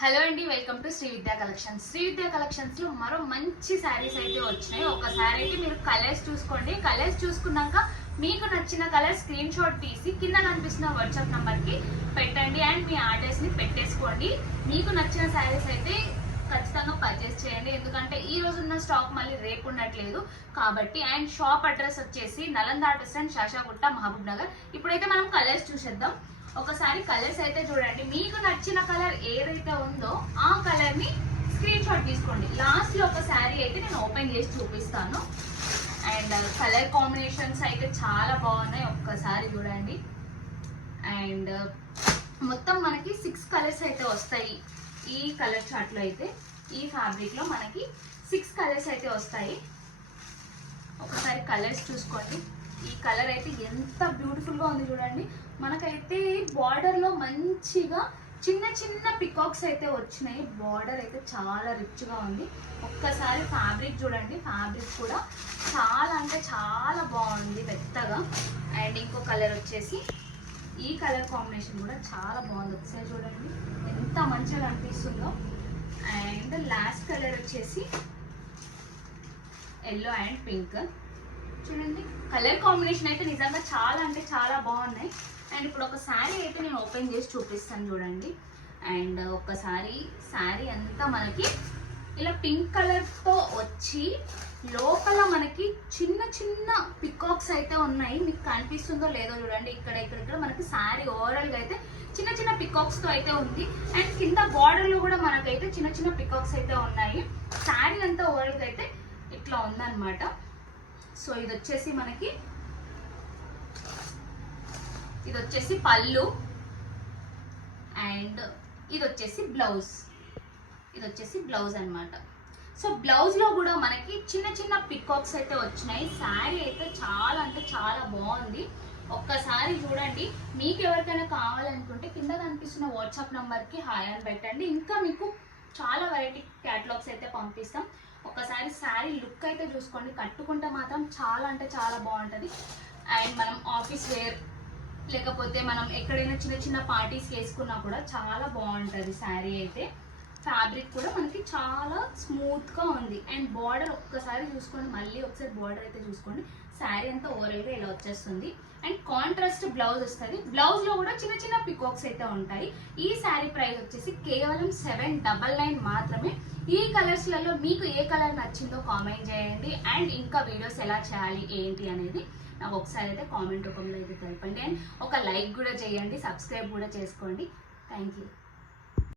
Hello అండి welcome to Shri విద్యా collections. Shri విద్యా కలెక్షన్స్లో మరో మంచి శారీస్ అయితే వచ్చినాయి. ఒక శారీ అయితే మీరు కలర్స్ చూసుకోండి. కలర్స్ చూసుకున్నాక మీకు నచ్చిన కలర్ స్క్రీన్ షాట్ తీసి కింద కనిపిస్తున్న వాట్సాప్ నంబర్కి పెట్టండి అండ్ మీ ఆర్డర్స్ని పెట్టేసుకోండి. మీకు నచ్చిన శారీస్ అయితే ఉన్న స్టాక్ మళ్ళీ రేపు ఉండట్లేదు. కాబట్టి అండ్ షాప్ అడ్రస్ వచ్చేసి నలంద ఆర్టిస్ట్ అండ్ శాషాగుట్ట మహబూబ్ నగర్. ఇప్పుడైతే మనం కలర్స్ చూసేద్దాం. ఒకసారి కలర్స్ అయితే చూడండి. మీకు నచ్చిన కలర్ ఏదైతే ఉందో ఆ కలర్ని స్క్రీన్ షాట్ తీసుకోండి. లాస్ట్లో ఒక శారీ అయితే నేను ఓపెన్ చేసి చూపిస్తాను. అండ్ కలర్ కాంబినేషన్స్ అయితే చాలా బాగున్నాయి ఒక్కసారి చూడండి. అండ్ uh, మొత్తం మనకి సిక్స్ కలర్స్ అయితే వస్తాయి ఈ కలర్ చార్ట్లో అయితే. ఈ ఫ్యాబ్రిక్లో మనకి సిక్స్ కలర్స్ అయితే వస్తాయి. ఒకసారి కలర్స్ చూసుకోండి. ఈ కలర్ అయితే ఎంత బ్యూటిఫుల్గా ఉంది చూడండి. మనకైతే బార్డర్లో మంచిగా చిన్న చిన్న పికాక్స్ అయితే వచ్చినాయి. బార్డర్ అయితే చాలా రిచ్గా ఉంది. ఒక్కసారి ఫ్యాబ్రిక్ చూడండి. ఫ్యాబ్రిక్ కూడా చాలా అంటే చాలా బాగుంది పెద్దగా. అండ్ ఇంకో కలర్ వచ్చేసి ఈ కలర్ కాంబినేషన్ కూడా చాలా బాగుంది. ఒకసారి చూడండి. ఎంత మంచిగా అనిపిస్తుందో అండ్ లాస్ట్ కలర్ వచ్చేసి ఎల్లో అండ్ పింక్. చూడండి కలర్ కాంబినేషన్ అయితే నిజంగా చాలా అంటే చాలా బాగున్నాయి. అండ్ ఇప్పుడు ఒక శారీ అయితే నేను ఓపెన్ చేసి చూపిస్తాను చూడండి. అండ్ ఒకసారి శారీ అంతా మనకి ఇలా పింక్ కలర్తో వచ్చి లోపల మనకి చిన్న చిన్న పికాక్స్ అయితే ఉన్నాయి. మీకు కనిపిస్తుందో లేదో చూడండి. ఇక్కడ ఇక్కడ ఇక్కడ మనకి శారీ ఓవరాల్గా అయితే చిన్న చిన్న పికాక్స్తో అయితే ఉంది. అండ్ కింద బార్డర్లో కూడా మనకైతే చిన్న చిన్న పికాక్స్ అయితే ఉన్నాయి. శారీ అంతా ఓవరాల్గా అయితే ఇట్లా ఉందన్నమాట. సో ఇది వచ్చేసి మనకి ఇది వచ్చేసి పళ్ళు అండ్ ఇది వచ్చేసి బ్లౌజ్. ఇది వచ్చేసి బ్లౌజ్ అనమాట సో బ్లౌజ్లో కూడా మనకి చిన్న చిన్న పికాక్స్ అయితే వచ్చినాయి. శారీ అయితే చాలా అంటే చాలా బాగుంది. ఒక్కసారి చూడండి. మీకు ఎవరికైనా కావాలనుకుంటే కింద కనిపిస్తున్న వాట్సాప్ నెంబర్కి హాయ్ అని పెట్టండి. ఇంకా మీకు చాలా వెరైటీ క్యాటలాగ్స్ అయితే పంపిస్తాం. ఒకసారి శారీ లుక్ అయితే చూసుకోండి. కట్టుకుంటే మాత్రం చాలా అంటే చాలా బాగుంటుంది. అండ్ మనం ఆఫీస్ వేర్ లేకపోతే మనం ఎక్కడైనా చిన్న చిన్న పార్టీస్ వేసుకున్నా కూడా చాలా బాగుంటుంది శారీ అయితే. ఫ్యాబ్రిక్ కూడా మనకి చాలా స్మూత్గా ఉంది. అండ్ బార్డర్ ఒక్కసారి చూసుకోండి మళ్ళీ ఒకసారి బార్డర్ అయితే చూసుకోండి. శారీ అంతా ఓవరాల్గా ఇలా వచ్చేస్తుంది. అండ్ కాంట్రాస్ట్ బ్లౌజ్ వస్తుంది. బ్లౌజ్లో కూడా చిన్న చిన్న పికాక్స్ అయితే ఉంటాయి. ఈ శారీ ప్రైస్ వచ్చేసి కేవలం సెవెన్ డబల్ నైన్ మాత్రమే. ఈ కలర్స్లలో మీకు ఏ కలర్ నచ్చిందో కామెంట్ చేయండి. అండ్ ఇంకా వీడియోస్ ఎలా చేయాలి ఏంటి అనేది నాకు ఒకసారి అయితే కామెంట్ రూపంలో అయితే తెలపండి. అండ్ ఒక లైక్ కూడా చేయండి సబ్స్క్రైబ్ కూడా చేసుకోండి. Thank you.